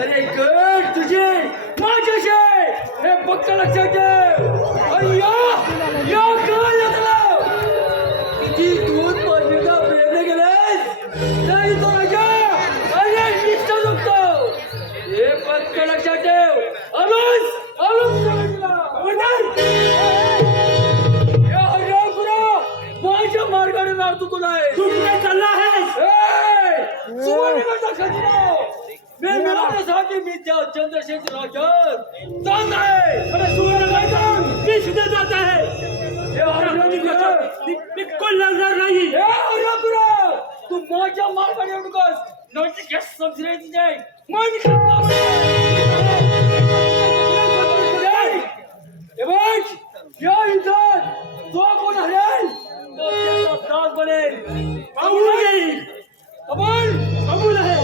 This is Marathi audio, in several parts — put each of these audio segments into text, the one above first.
अरे गड तुझे माझ्याशी हे पक्क लक्षात ठेव. अय्या या काय लागला किती दूध पडलेला प्रयत्न केलास तरी तो राजा अरे निष्ठ झुकतो. हे पक्क लक्षात ठेव. आलोच माझ्या मार्गाने नाव चुकून आहे. तू कुठे चालला आहेस? सुवर्णगडचा खजिना मैं मिळवण्यासाठी मी त्या चंद्रशेखर राजन जात आहे. अरे सुवर्णगड मी सुद्धा जात आहे. बिलकुल लागणार नाही. तू माझ्या मार्गाने येऊ नकोस. नोटिस समजायची नाही. या युद्धात जो कोण हरेल तो त्याचा त्रास बनेल. कबूल येईल. कबूल आहे.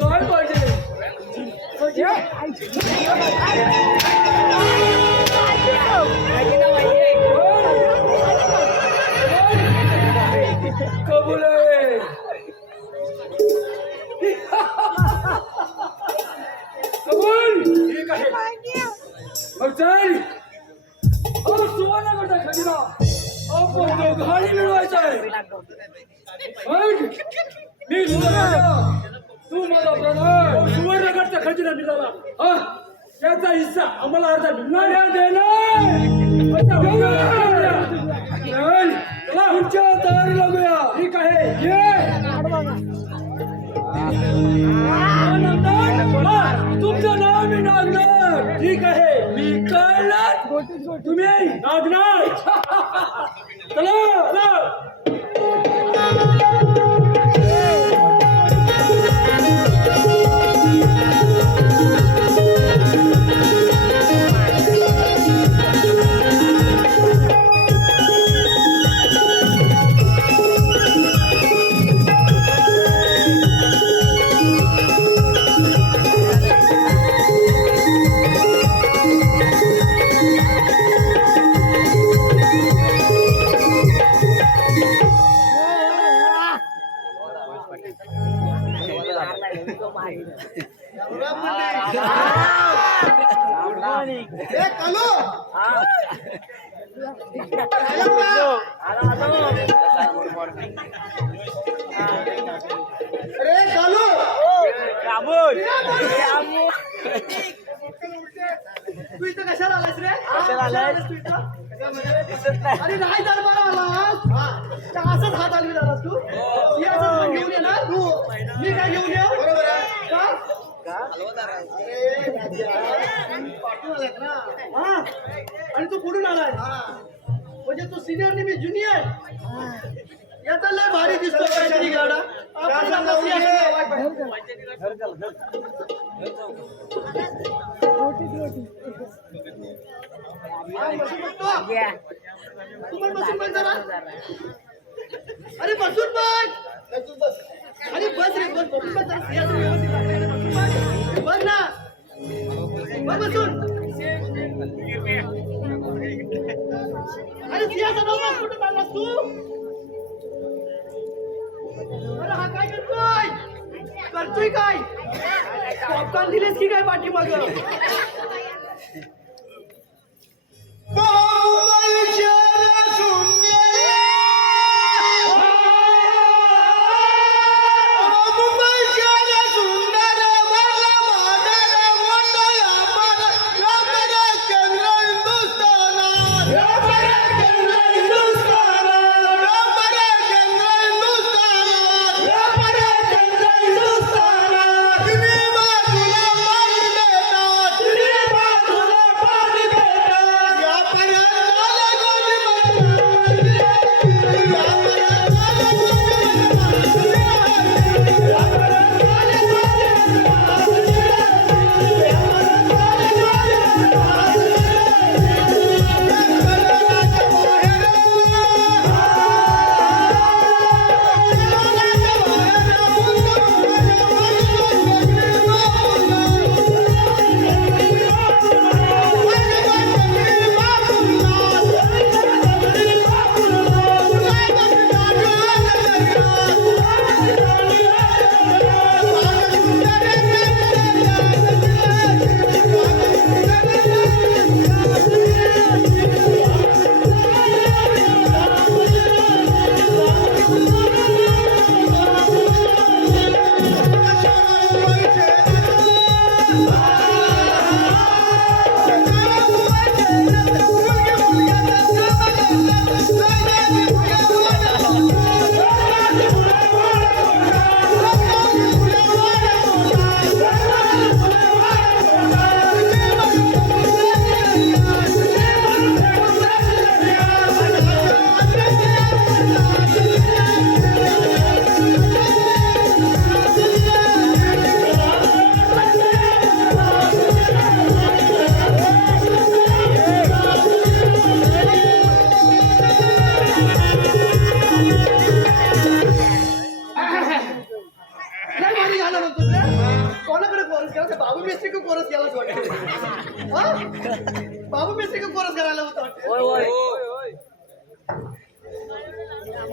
काय पाहिजे कबूल आहे कबूल ठीक आहे मग चल सुवर्णगडचा खजिना आपण दोघांनी मिळवायचा आहे मी तू माझा प्रधान सुवर्णगडचा खजिना मिळाला त्याचा हिस्सा आम्हाला अर्धा तुमच्या तयारी लागूया ठीक आहे तुमचं नाव मी नागनाथ ठीक आहे मी कळणार तुम्ही नागनाथ चला तू इथं कशाला आलास रे? अरे नाही दरबार आलास असंच हात हलवीत आलास तू घेऊन येणार तू मी काय घेऊन येऊ बरोबर आणि तू कुठून आलाय म्हणजे तू सिनियर मी ज्युनियर याचा लय भारी दिसतो काहीतरी गाडा अरे बसून बस अरे बस रे बस बस ना बस बसून अरे सियाचा नवरा कुठे चाललास तू अरे हा काय करतोय काय पॉपकॉर्न दिलेस की काय पाठीमाग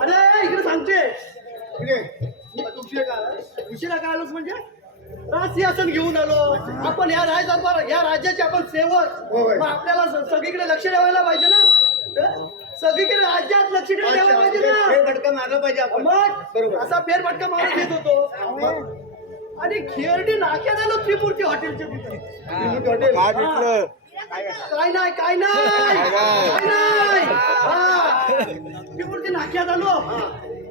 अरे इकडे सांगते उशिरा काय आलोच म्हणजे सिंहासन घेऊन आलो आपण या या राज्याचे आपण सेवक मग आपल्याला सगळीकडे लक्ष ठेवायला पाहिजे ना सगळीकडे राज्यात लक्ष ठेवायला पाहिजे ना फेरफटका मारला पाहिजे आपण मग असा फेरफटका मारून येत होतो आणि खेरडी नाक्यात आलो त्रिमूर्ती हॉटेलच्या तिथे काय भेटलं काय नाही काय नाही त्रिमूर्ती नाक्यात आलो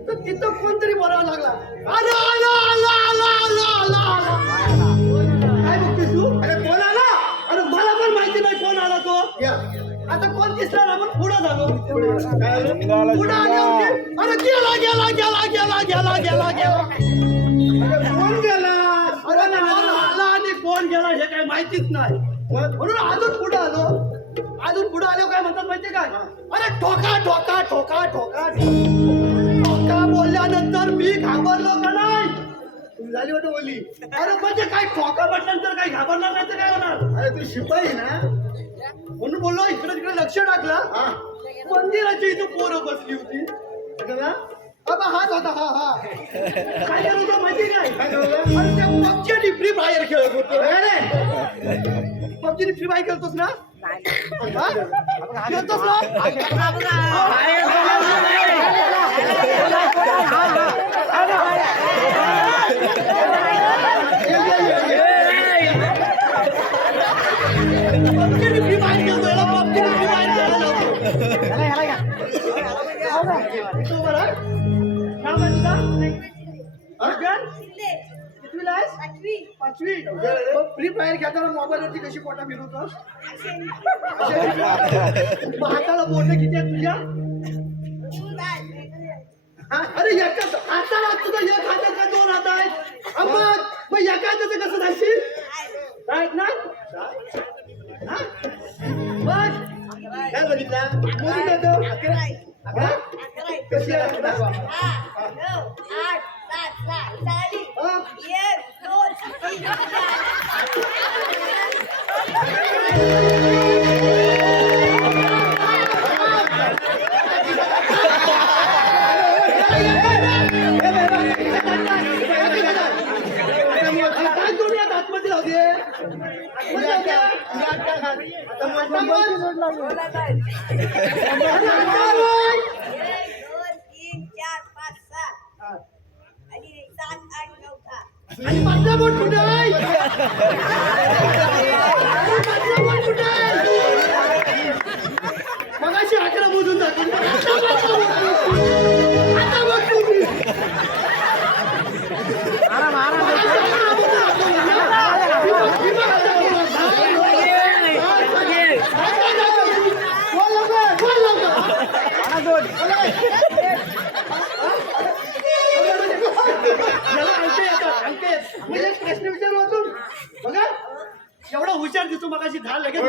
तर तिथं कोणतरी बोलावं लागला अरे आला आला आला आला आला आला काय बघतेस तू अरे कोण आला अरे मला पण माहिती नाही कोण आला तो आता कोण दिसला आपण पुढं झालो पुढं आले होते अरे गेला गेला गेला गेला गेला गेला गेला कोण गेला अरे कोण आला आणि कोण गेला हे काय माहितीच नाही म्हणून अजून पुढे आलो काय म्हणतात माहितीये काय अरे ठोका ठोका ठोका ठोका ठोका बोलल्यानंतर मी घाबरलो का नाही तुम्ही झाली होती ओली अरे म्हणजे काय ठोका म्हटल्यानंतर काही घाबरणार नाही तर काय होणार अरे तू शिपाई ना म्हणून बोललो इकडे तिकडे लक्ष टाकलं मंदिराची इथं पोरं बसली होती बाबा हाच होता हा काय करत होता माहिती काय अरे त्या पबजीने फ्री फायर खेळत होतो पबजीने फ्री फायर खेळतोस ना हा? खेळतोस पबजीने फ्री फायर खेळतोय ना पबजीने फ्री फायर खेळायला तू बरं नाव काय तुझा कितवीला आहेस पाचवी फ्री फायर खेळताना मोबाईलवरती कशी पोटा फिरवतो हाताला बोट किती आहेत तुझ्या अरे एकाच हाताला तुझं एक हातात का दोन हात आहेत मग एका हाताचं कसं जायची राईट ना मग काय बघितला मोदी देतो कशी आहे काय जोडी आतमध्ये राहू दे आणि माझा बोट कुठे आहे माझा बोट कुठे आहे मगाशी 11 मोजून जातो आता बोट कुठे म्हणजे प्रश्न विचारू अजून बघा एवढा हुशार दिसतो मगाशी दहा लगेच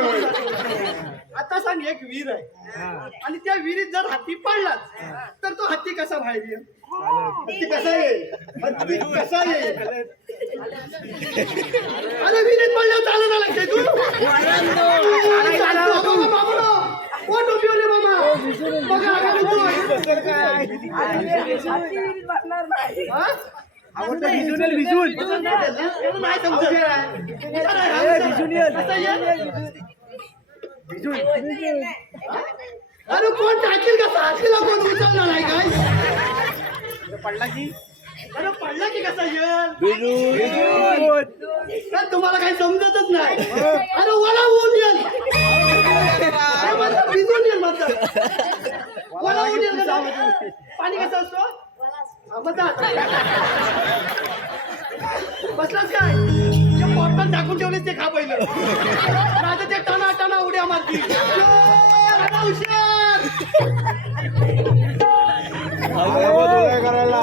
आता सांग एक विहीर आहे आणि त्या विहिरीत जर हत्ती पडलाच तर तो हत्ती कसा बाहेर येईल हत्ती कसा येईल हत्ती कसा येईल अरे विहिरीत पडल्यावर चालू ना लागते तू ओ टोपीवाले मामा बघा अरे कोण टाकील का साथीला कोण उचलणार नाही काय पडला की अरे पडला की कसा येईल तुम्हाला काही समजतच नाही अरे मला ऊन येईल भिजून येईल म्हणतात मला ऊन येईल का पाणी कसं असतो बसलाच काय जे पॉटन टाकून ठेवलेस ते खा पहिलं माझं ते टाना टाना उड्या मारती हुशार करायला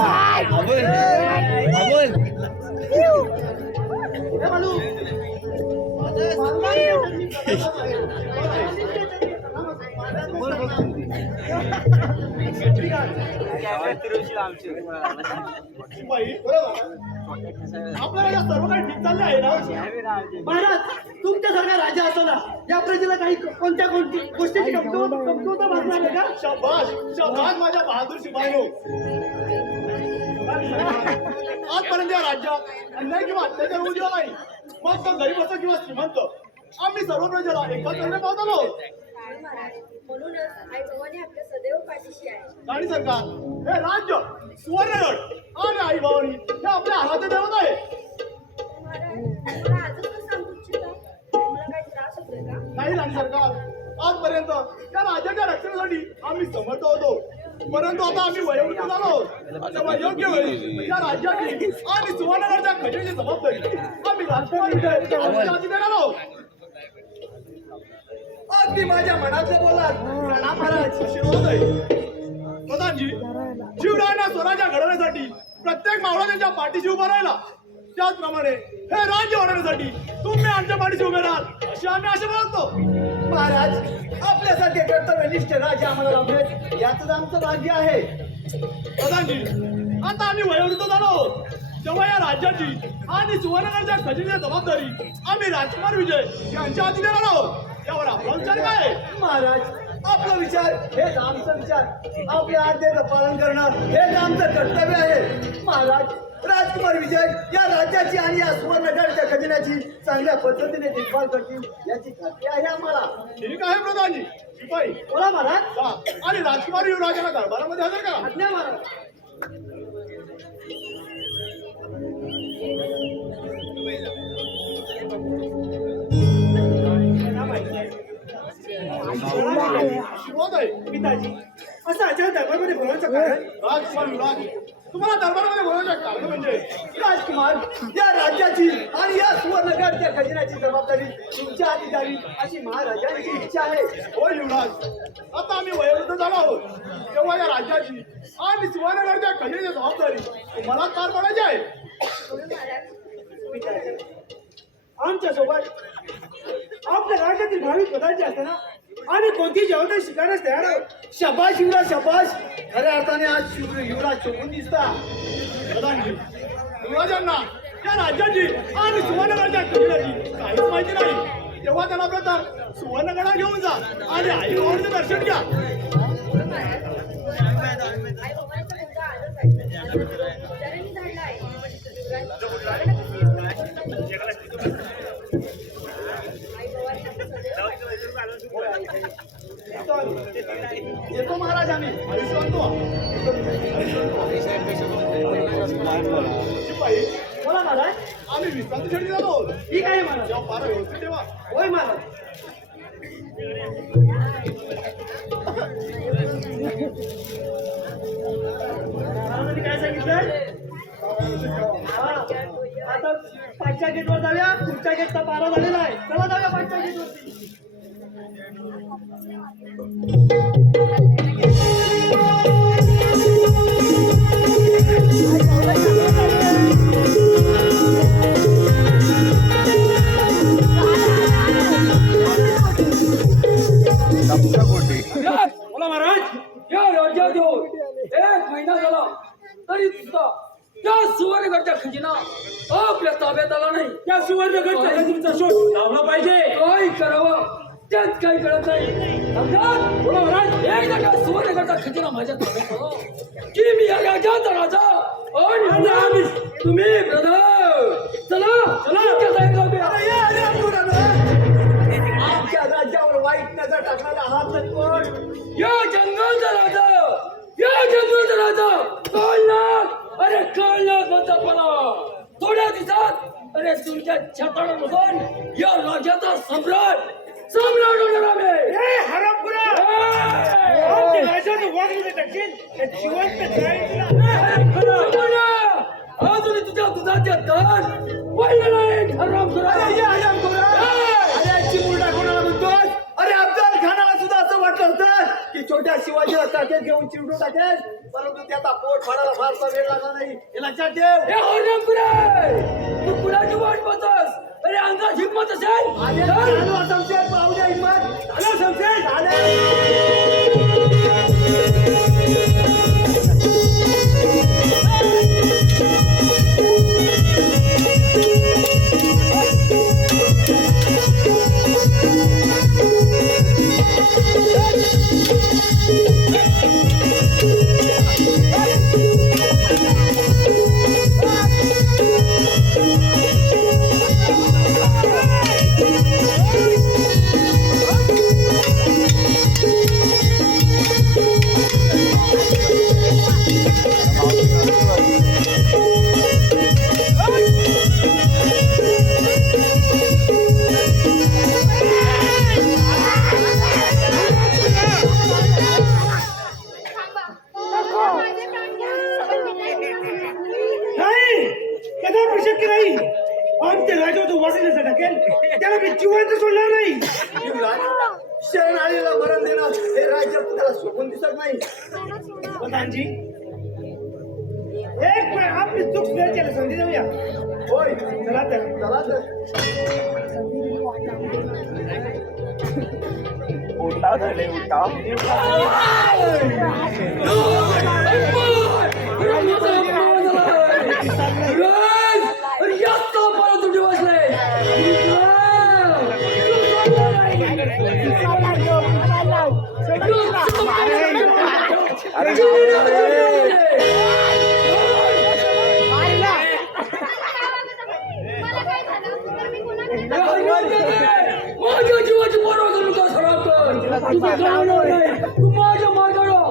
हे बाळू शिपाई बरोबर आपल्याला या सर्व काही ठीक चाललं आहे ना? महाराज तुमच्यासारखा राजा असताना या प्रजेला काही कोणत्या गोष्टीची कमतरता भासणार नाही का? शाबास शाबास माझ्या बहादूर शिपाई आजपर्यंत या राज्यात अन्याय किंवा अत्याचार होऊ दिला नाही. मग तो गरीब असो किंवा श्रीमंत आम्ही सर्व प्रजेला एकच करणे पाहत आलो. म्हणूनच आई भवानी आपल्या सदैव पाठीशी आहे. राणी सरकार हे राज्य सुवर्णगड आणि आई भवानी हे आपल्या आराध्य दैवत आहे. महाराज मला आजच तर सांगू इच्छिता मला काही त्रास होतोय का? नाही राणी सरकार आजपर्यंत त्या राज्याच्या रक्षणासाठी आम्ही समर्थ होतो. परंतु आता आम्ही वयोवृद्ध झालो. तेव्हा योग्य वेळी या राज्याची आणि सुवर्णगडच्या खजिन्याची जबाबदारी आम्ही राजकुमार हाती देणार आहोत. अगदी माझ्या मनातलं बोलात प्रणाम महाराज. आशीर्वाद आहे प्रधानजी. शिवरायांना स्वराज्य घडवण्यासाठी प्रत्येक मावळा त्यांच्या पाठीशी उभा राहिला. त्याचप्रमाणे हे राज्य वाढवण्यासाठी तुम्ही आमच्या पाठीशी उभे राहाल अशी आम्ही आशा बाळगतो. महाराज आपल्यासारखे कर्तव्यनिष्ठ राजा आम्हाला लाभले याच आमचं भाग्य आहे. प्रधानजी आता आम्ही वयोवृद्ध झालो आहोत. तेव्हा या राज्याची आणि सुवर्णगडच्या खजिन्याची जबाबदारी आम्ही राजकुमार विजय यांच्या हाती देणार आहोत. यावर आपला विचार काय आहे? महाराज आपला विचार हेच आमचा विचार. आपल्या आज्ञेचं पालन करणं हेच आमचं कर्तव्य आहे. महाराज राजकुमार विजय या राज्याची आणि या सुवर्णगडच्या खजिन्याची चांगल्या पद्धतीने देखभाल करतील याची खात्री आहे आम्हाला. ठीक आहे प्रधानजी. शिपाई बोला महाराज. जा आणि राजकुमार युवराजाला दरबारामध्ये हजर करा. आज्ञा महाराज. आशीर्वाद आहे. पिताजी असं अचानक दरबारमध्ये बोलवण्याचं कारण? राजकुमार युवराज तुम्हाला दरबारामध्ये बोलवण्याचे कारण म्हणजे राजकुमार या राज्याची आणि या सुवर्णगडच्या खजिन्याची जबाबदारी तुमच्या हाती द्यावी अशी महाराजांची इच्छा आहे. हो युवराज आता आम्ही वयोवृद्ध झालो आहोत. तेव्हा या राज्याची आणि सुवर्णगडच्या खजिन्याची जबाबदारी तुम्हाला पार पाडायची आहे. म्हणून महाराज आमच्या सोबत आपल्या राज्यातील भावी प्रधानचे असताना आणि कोणती जबाबदारी स्वीकारण्यास तयार आहोत. शबाश युवराज शबाश. खऱ्या अर्थाने आज युवराज शोभून दिसता. प्रधानजी युवराजांना या राज्याची आणि सुवर्णगडच्या खजिन्याची काहीच माहिती नाही. तेव्हा त्यांना प्रथम सुवर्णगडा घेऊन जा आणि आई भवानीचं दर्शन घ्या. म्हणून महाराज आई भवानीचा मुलगा आजच आहे. विचारांनी धाडला आहे. आई भवानी आपल्या सदैव येतो महाराज आम्ही. आयुष्यवंत व्हा. शिपाई बोला महाराज. आम्ही विश्रांतीसाठी झालो आहोत. ठीक आहे महाराज. तेव्हा फार व्यवस्थित ठेवा. होय महाराज. महाराजांनी काय सांगितलं? हा. आता पाचच्या गेटवर जाऊया. पुढच्या गेटचा 12 झालेला आहे. चला जाऊया पाचच्या गेटवरती. बोला महाराज. या राज्यात येऊन 1 महिना झाला तरी सुद्धा त्या सुवर्णगडच्या खजिना आपल्या ताब्यात आला नाही. त्या सुवर्णगडच्या खजिन्याचा शोध लावला पाहिजे. काय करावं त्यात काही कळत नाही. सम्राट बोला महाराज. एकदा का सुवर्णगडचा खजिना माझ्या ताब्यात आला की मी या राज्याचा राजा आणि तुम्ही प्रधान. चला तुमच्या जागेला उभे. अरे ये, अरे पुराणं. आमच्या राज्यावर वाईट नजर टाकणारा हा कोण? या जंगलचा राजा, या जंगलचा राजा कळणार. अरे कळणार म्हणतात मला. थोड्या दिवसात अरे तुमच्या छताडामधून या राज्याचा सम्राट होणार आम्ही. अजून तुझ्या दुधाच्या दात पडलं नाही. अरे चिमुरडा कोणाला म्हणतोस? अरे अफजल खानाला सुद्धा असं वाटलं होतं की छोट्या शिवाजीला ताकद घेऊन चिरडून टाकेल. परंतु त्याचा पोट फाडायला फारसा वेळ लागला नाही. हे लक्षात ठेव. ए हरमपुरे, तू कुणाची वाट पाहतोस? अरे अंगात हिंमत असेल आले चल. शमशेर पाहू द्या हिंमत. आलं शमशेर. आले. सुवासिनीचं ढकेल त्याला मी जिवंत सोडणार नाही. युवराज, शरण आलेला मरण देणं हे राज्य पुत्राला सोपून दिसत नाही. प्रधानजी एक वेळ आपली चूक सुधारायला संधी देऊया. होय, चला तर. चला तर. उलटा झाले उलटा. मला काय झालं तर मी कोणाकडे माझ्या जीवाची पर्वा करू का सराव कर. तुझं जाणवलं नाही, तू माझ्या मागाडो.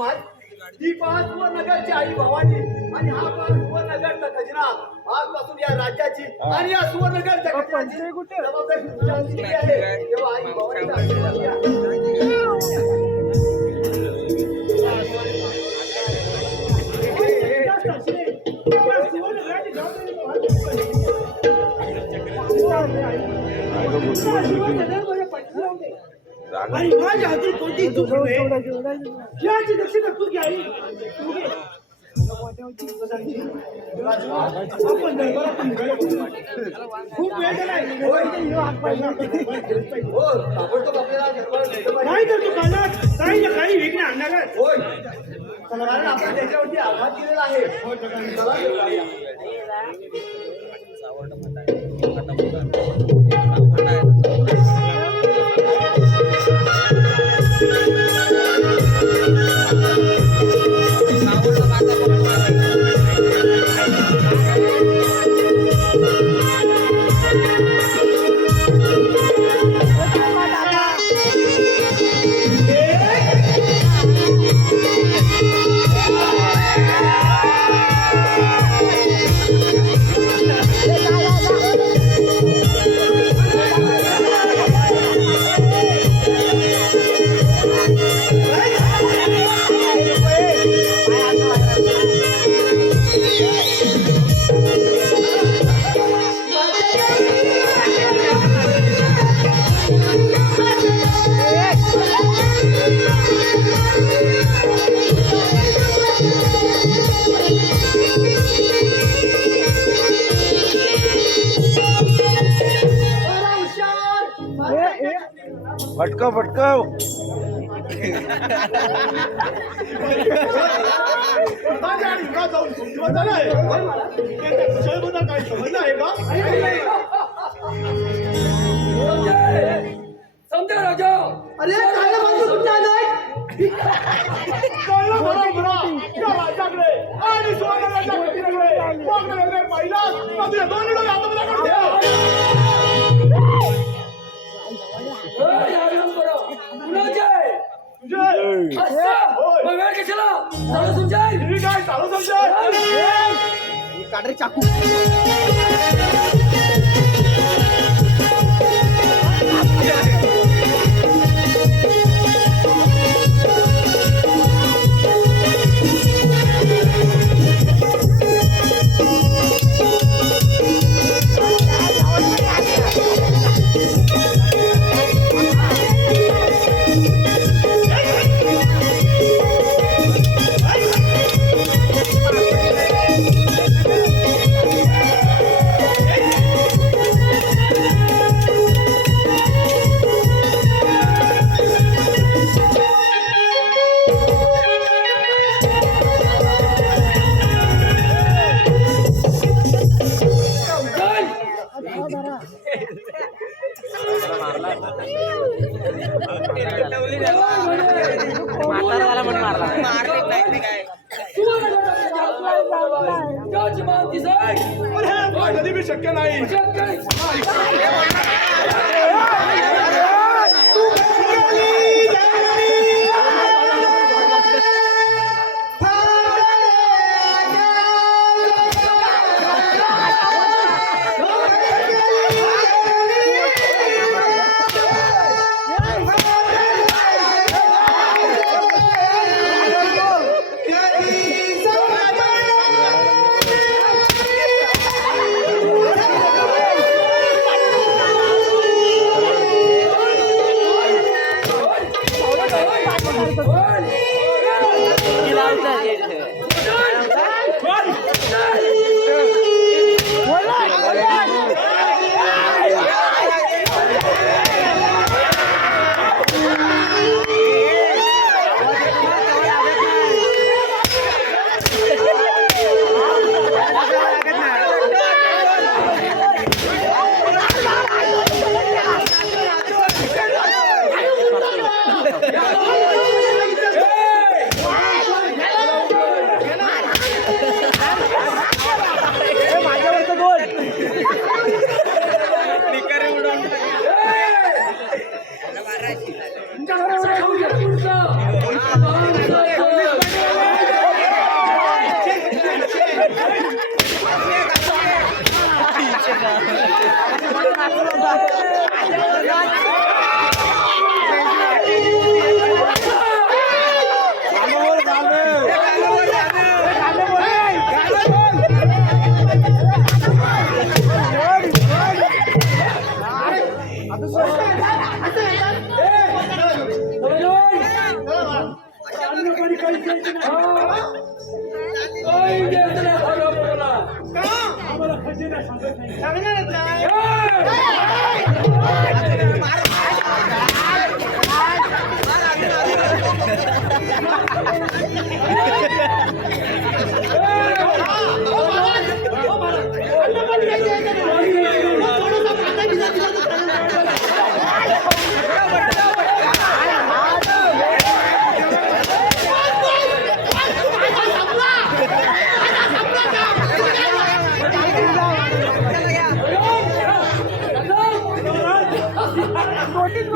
काय केला ही पहा सुवर्णनगरची आई भवानी आणि हा पहा सुवर्णनगरचा खजिना. आजपासून या राज्याची आणि या सुवर्णनगरच्या खजिन्याची जबाबदारी तुमच्यावरती आहे. तेव्हा आई भवानीचा आशीर्वाद घ्या. आणि माझ्या हातून कोणती चूक होऊ नये याची दक्षता तू घ्यावी. आपण दरबारात निघाले होतो. खूप वेळ झालाय. हो ताबडतोब आपल्याला दरबारात न्यायचं पाहिजे. काय करतो काला काही ना काही विघ्न आणणार आहे. होय कारण आपण त्याच्यावरती आघात केलेला आहे. चला जाऊया. फटकाव फटकाव माझ्या आणि का जाऊन दिवस झालाय. त्याच्या कुशलबद्दल काही समजलं आहे का? समजा राजा. अरे काय म्हणतो तुमच्या नाही कळलं मला बरं. त्या राजाकडे आणि सुवर्णराजा कधीकडे पागलाकडे पाहिला का तुझ्या दोन डोळे आता मला काढून द्या. तुझे वेळ कशाला चालू समजाय. ठीक आहे चालू समजा. काढरे चाकू अरे कधी बी शक्य नाही.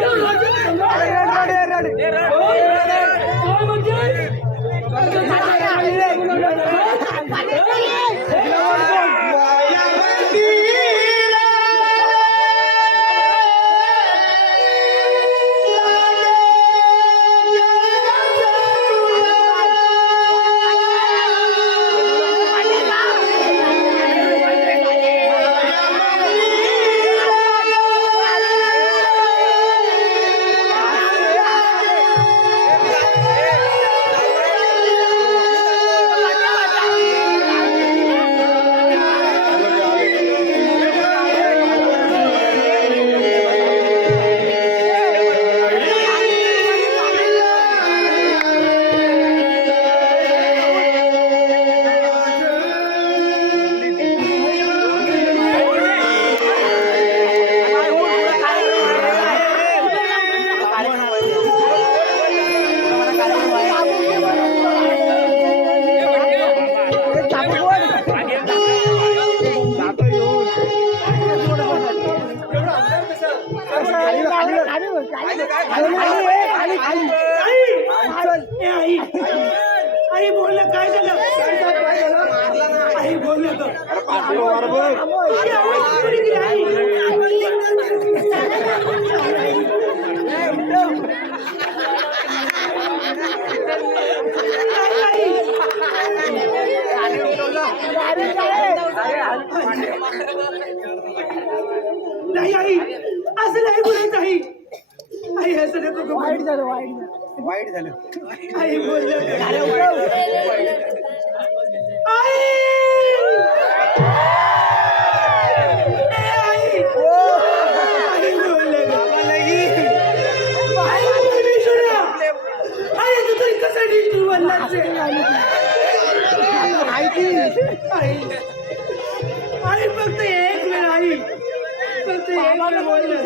या राज्याचे सम्राट. काय म्हणते? आई बोललं काय झालं? आई बोललं नाही आई, असं नाही बोलायचं आई. आई हे सगळं वाईट झालं. आई बोललं आई फक्त एक वेळ आई फक्त एक वेळ बोललं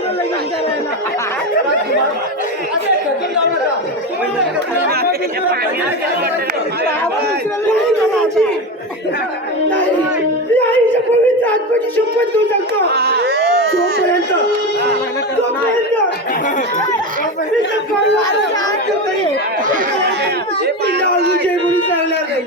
आईच्या पवित्र आत्म्याची शपथ घेऊ शकतो जोपर्यंत विजय बोलून सांगणार नाही.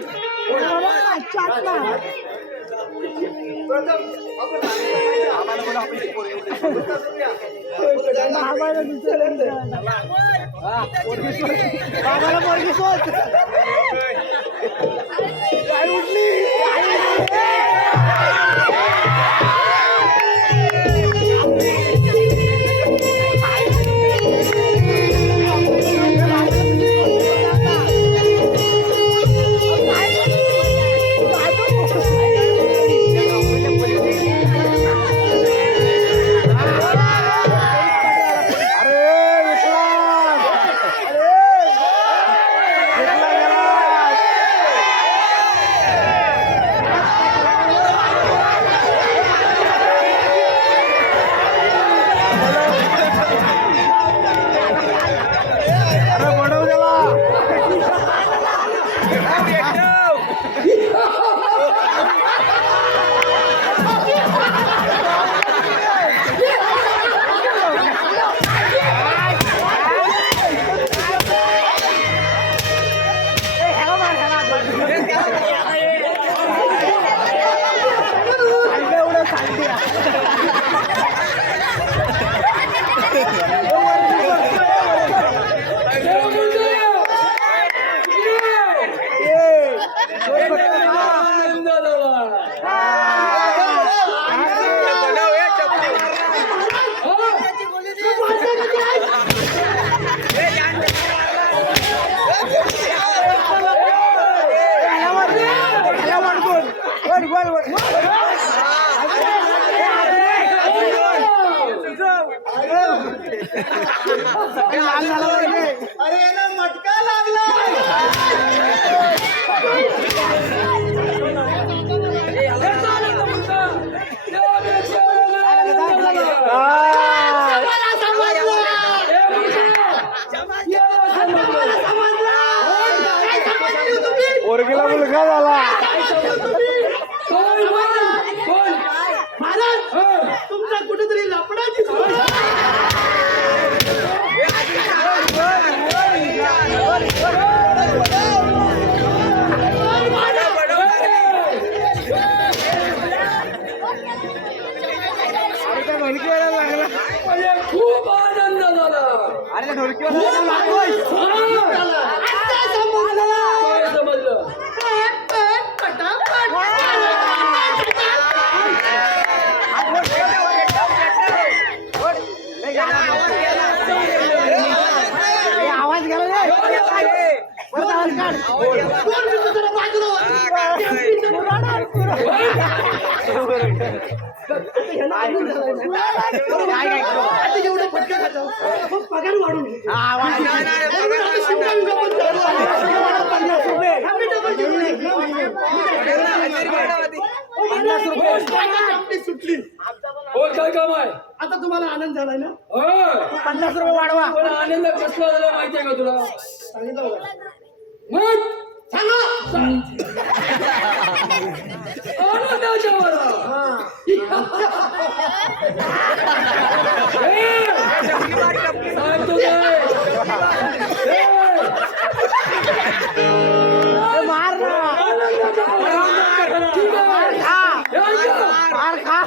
अरे याला मटका लागला. पोरगीला मुलगा झाला. महाराज तुमचा कुठेतरी लपडा दिसतो. खूप महत्वाचं. आता समजलं. काय समजलं? पट, पटापट. आवाज गेला रे. कोण दिसतं जरा बाजूला आता एवढे फटके खातो मग पगार वाढून घे. आता शिमगा विंगा पण चालू आहे. 50 रुपये. आम्ही डबल घेऊन ये. आपली सुटली. हो काय काम आहे? आता तुम्हाला आनंद झालाय ना? हो. 50 रुपये वाढवा. पण आनंद कसला झाला माहितीये का तुला? सांगितलं बघा. मग सांगा. आनंदाच्या वारा. सांगतो काय? मार ना. आनंदाच्या वारा. ठीक आहे. मार खा.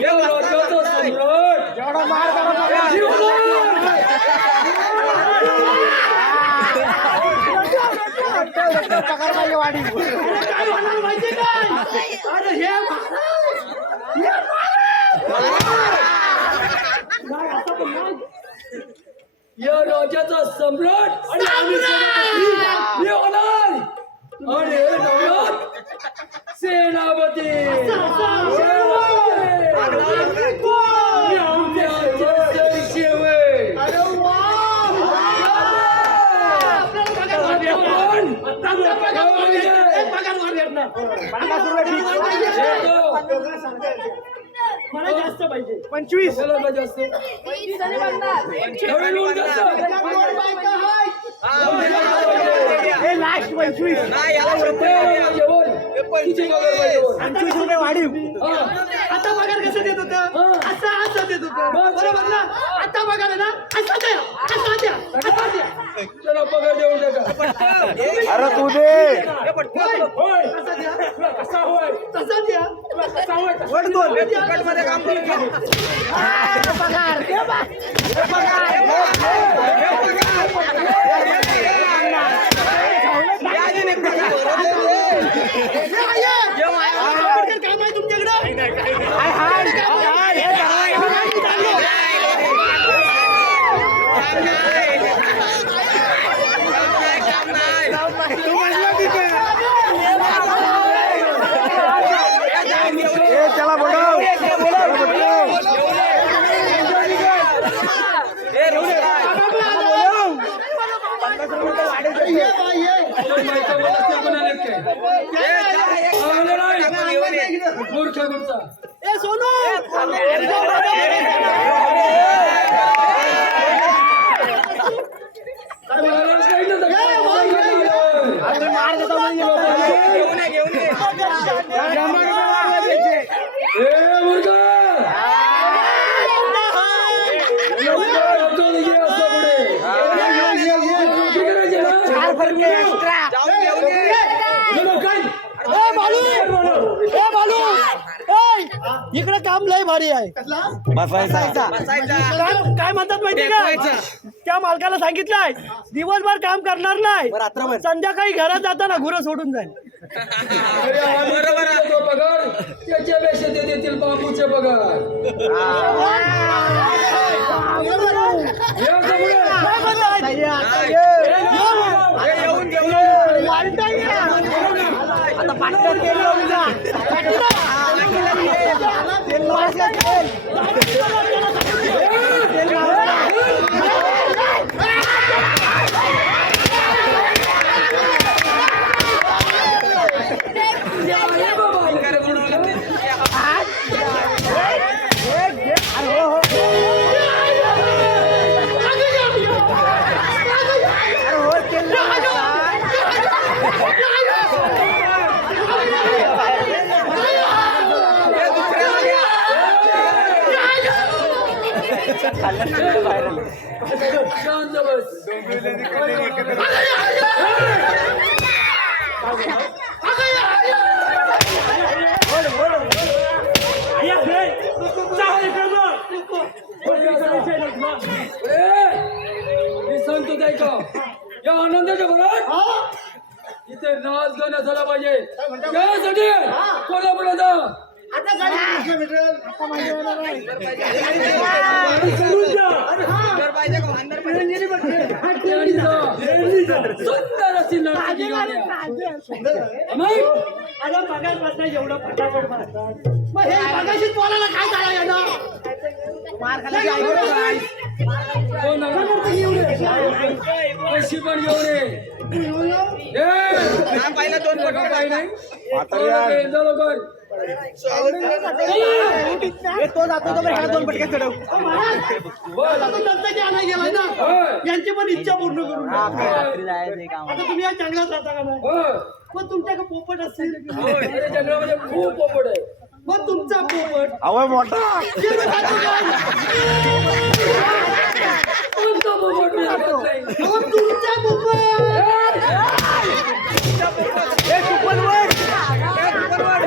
या राज्याचा सम्राट जेवढा मार तेवढा पगार पाहिजे वाढी. काय म्हणाल माहिती काय? अरे हे महाराज. हे महाराज. नाही, आता पण नाही. या राज्याचा सम्राट आणि आम्ही सेनापती. मी होणार. आणि हे नवनाथ सेनापती. मी आमच्या आईचे शेवट. अरे वा. आपल्याला पगार वाढ. एक पगार वाढ भेटणार. 50 रुपये ठीक. मला जास्त पाहिजे. 25. जास्त ती जरी म्हणतात. एवढे लोक जास्त. दोन बायका आहेत. हे लास्ट 25. किती पगार पाहिजे बोल? 25 रुपये वाढीव. हा. आता पगार कसं देत होतं? असं देत होतं. बरोबर ना? आता पगार आहे ना? असं द्या. असं द्या. असं द्या. त्याला पगार देऊन टाका. अरे तू दे. होय. होय. असं द्या. कसा होय? तसं द्या. कसा होय? वर दोन. पगार. दे बा. काम आहे तुमच्याकडे? चला बोलव. मूर्ख गुरचा. ए सोनू. काय महाराज काही नव्हतं. मार देतो ए मूर्ख. चार फरके एक्स्ट्रा. इकडे काम लय भारी आहे. बसायचा. काय म्हणतात माहिती का? त्या मालकाला सांगितलंय दिवसभर काम करणार नाही, संध्याकाळी घरात जाताना घुरं सोडून जाईल. बरोबर पगार त्याच्यापेक्षा ते देतील बापूचे पगार. या समोर. आता पाटण केलं जा. शांत बस. मध्ये नाच गाणं झाला पाहिजे त्यासाठी कोल्हापुराचा आता काय भेटेल सुंदर अशी नाटकी गाण्या. आता बघायला एवढं फटाफट मारतात मग हे बघाशीच बोलायला काय झालं यानं कोण पैसे पण घेऊन ये. पाहिलं दोन का पाय नाही लवकर तो जातो तो ह्याला दोन पटके चढव दत्ताची आणायला गेलाय ना यांची पण इच्छा पूर्ण करून द्या. आता तुम्ही या जंगलात राहता का नाही मग तुमच्याकडे पोपट असतील जंगलामध्ये खूप पोपट आहे. मग तुमचा पोपट अवय मोठा पेरू खातो का? कोणता पोपट मी खात नाही. मग तुमचा पोपट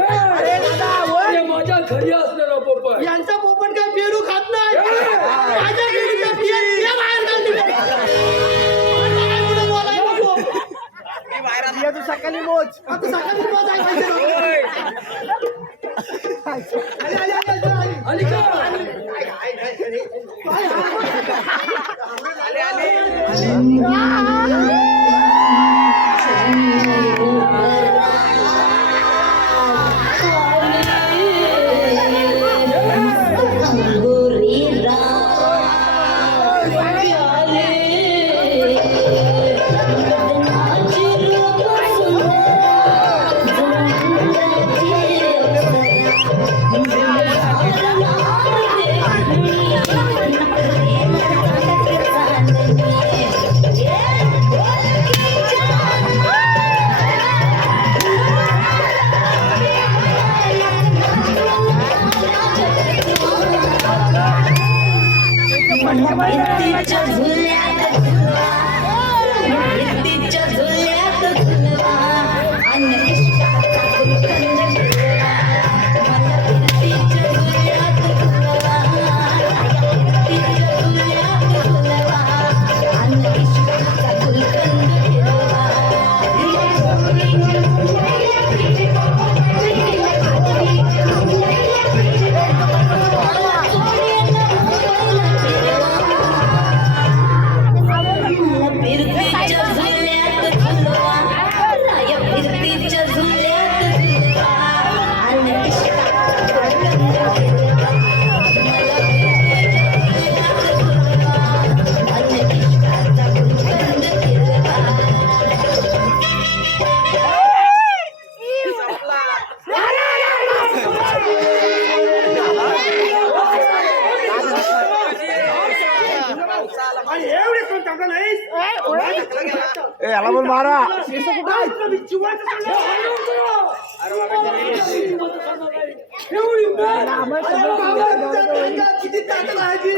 ते माझ्या घरी असणारा पोपट. यांचा पोपट काय पेरू खात नाही माझ्या घरी काय पेरू- या बाहेर काढ तुम्ही. आता काय कुठं बोलायला नको. तू सकाळी मोज आता सकाळी पोपट आहे पाहिजे ना. आली, आली, आली, आली, आली. आणि का इत्तीच्या झुल्यात झुलवा इत्तीच्या झुल्यात झुलवा आणि इष्टाचा गुलकंद फिरवा मला इत्तीच्या झुल्यात झुलवा इत्तीच्या झुल्यात झुलवा आणि इष्टाचा गुलकंद फिरवा फिरतीच्या झुल्यात झुलवा राया फिरतीच्या झुल्यात झुलवा आणि इष्टाचा गुलकंद फिरवा मला फिरतीच्या झुल्यात झुलवा आणि इष्टाचा गुलकंद फिरवा आणि एवढे कोण चांगला नाहीस याला बोल मारा किती ताकद आहे ती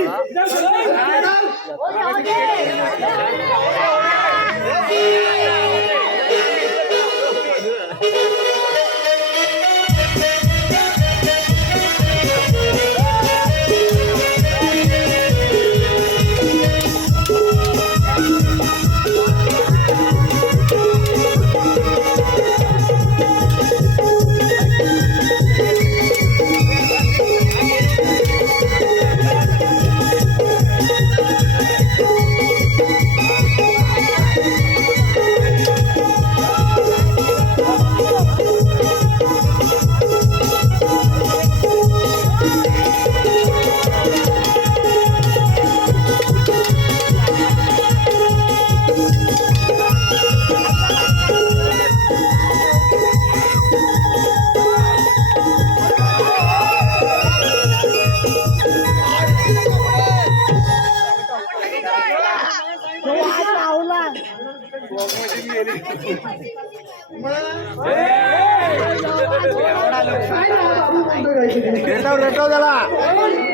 रेटव रेटव त्याला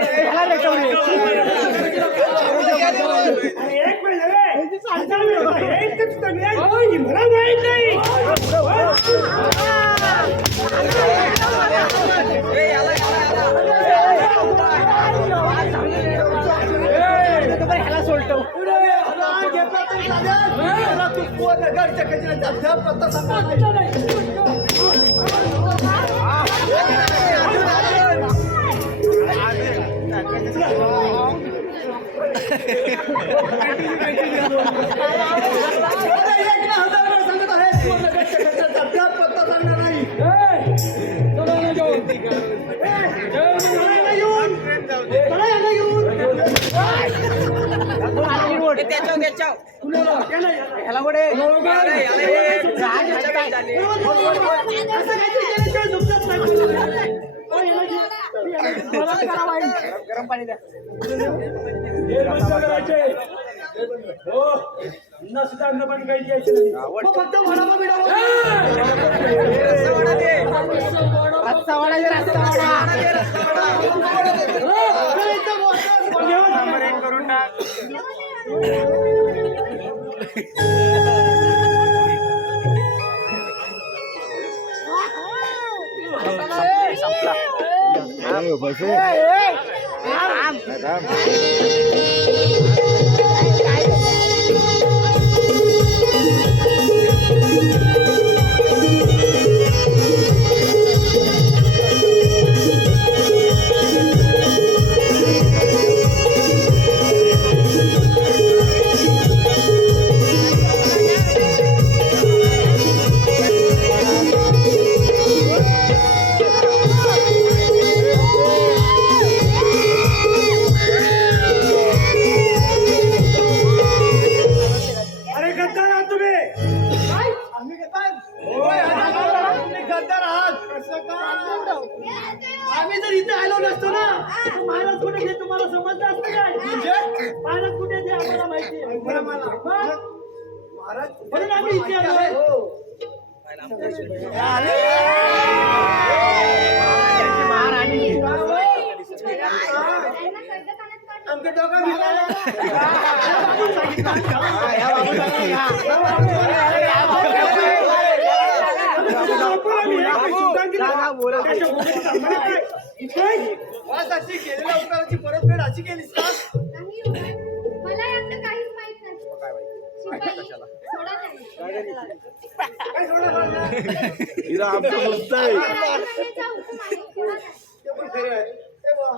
त्याला रेटवली एक मिनिट मला माहित नाही ह्याला सोडतो पुढे घेतला तरी चालेल. तू घरच्या कचऱ्याचा अध्याप करता सांगा ह्याला पुढे गरम पाणी द्या. हो पुन्हा सुद्धा अन्नपाणी काही द्यायचं नाही. फक्त वडापाव बिडापाव. रस्ता वाडा जे रस्ता वाडा करून टाक. संपला. अरे गद्दार आहात तुम्ही. आम्ही गद्दार? तुम्ही गद्दार आहात. कसं काय? आम्ही जर इथे आलो नसतो ना तर महाराज कुठे ते तुम्हाला समजलं असतं काय? महाराज कुठे ते आम्हाला माहिती आहे. महाराज म्हणून आम्ही इथे आलो. आमच्या दोघांना अशी केलेल्या उपकाराची परतफेड अशी केलीस का? नाही हो. मला यातलं काहीच माहित नाही. शिपाई, सोडा त्यांना. काय सोडणार? हिला आमचं मुद्दा आहे. राजमाता हुकूम आहे. सोडा त्यांना. ते पण खरं आहे. ए वा.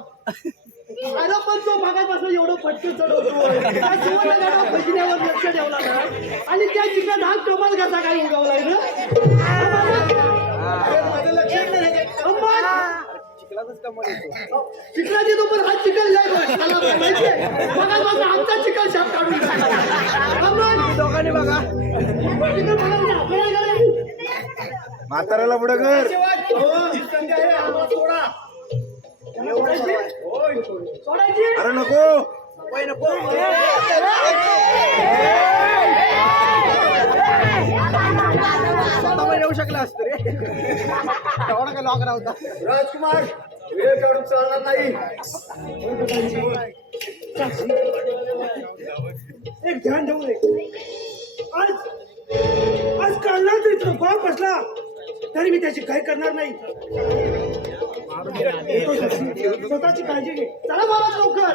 अरे पण तो भागापासून एवढं फटके चढवतोय त्या सुवर्णगडावर खजिन्यावर लक्ष ठेवला ना आणि त्या चिकन हा कमाल कसा काय उगवलाय ना अरे माझं लक्ष नाही. कमाल. चिखलातच कमल येतो. चिकनाची तो पण हा चिकन लय त्याला माहितीये भागापासून आमचा चिकन शाप काढून टाकला. कमाल. दोघांनी बघा. चिकन भागाला आपल्याला करायचं. म्हाताऱ्याला पुढे कर. हो, ही संधी आहे, आम्हाला सोडा. होय. सोडायची. अरे नको. स्वतः येऊ शकला असतं रे. एवढा काय लॉक नव्हता. राजकुमार वेळ काढून चालणार नाही. एक ध्यान ठेवू दे. आज काढला तरी तो बाप बसला तरी मी त्याची काही करणार नाही. स्वतःची काळजी घे. चला महाराज लवकर.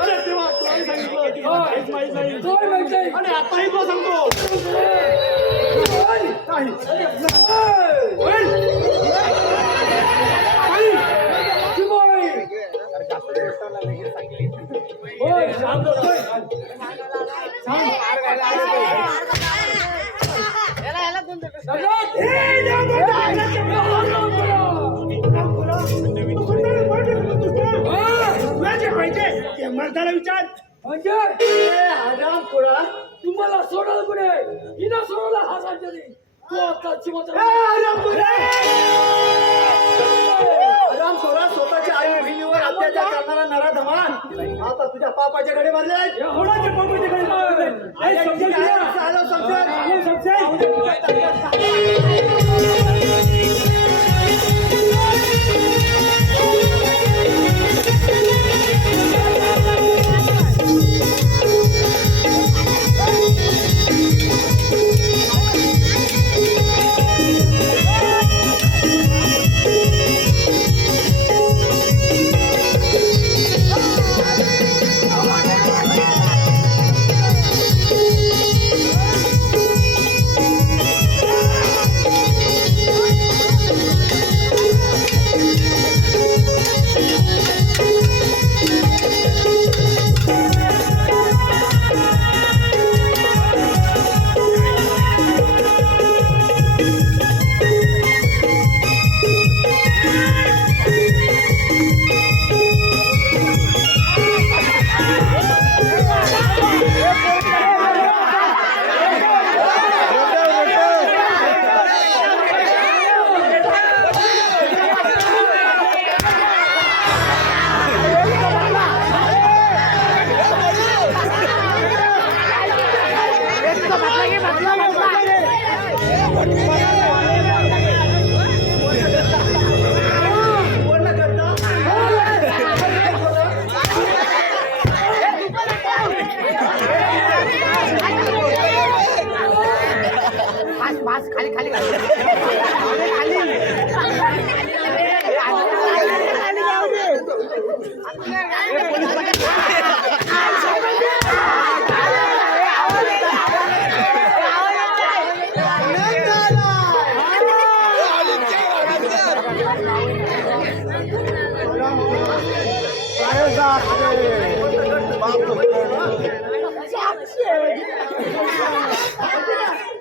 अरे तेव्हा तुला सांगितलं होतं की काहीच माहित नाही. आणि आताही तो सांगतो मर्दाला विचार म्हणजे आराम खोडा. तुम्हाला सोडाल कुठे हिना सोडला हा राज्याने तू आताची मात्र आराम सोडा. स्वतःच्या आई बहिणीवर अत्याचार करणारा नराधमान आता तुझ्या पापाच्या कडे मारले. होणाचे पापाचे काही नाही. समजेल का? आलं समजेल. समजेल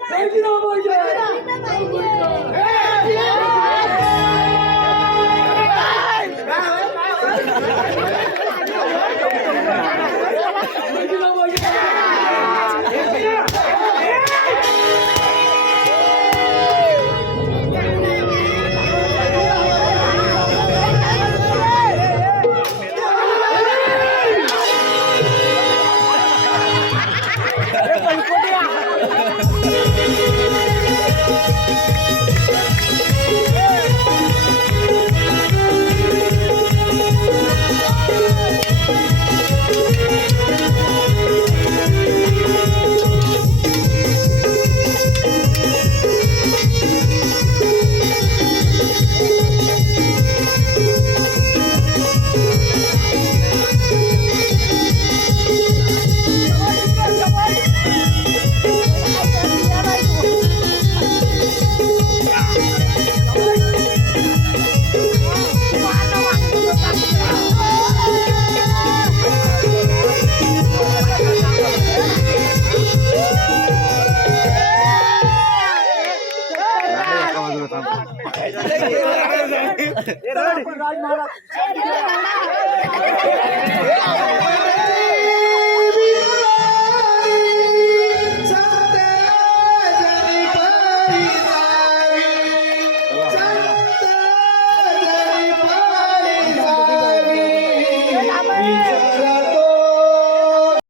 माहिती ना पाहिजे. माहिती ना राजमहाराज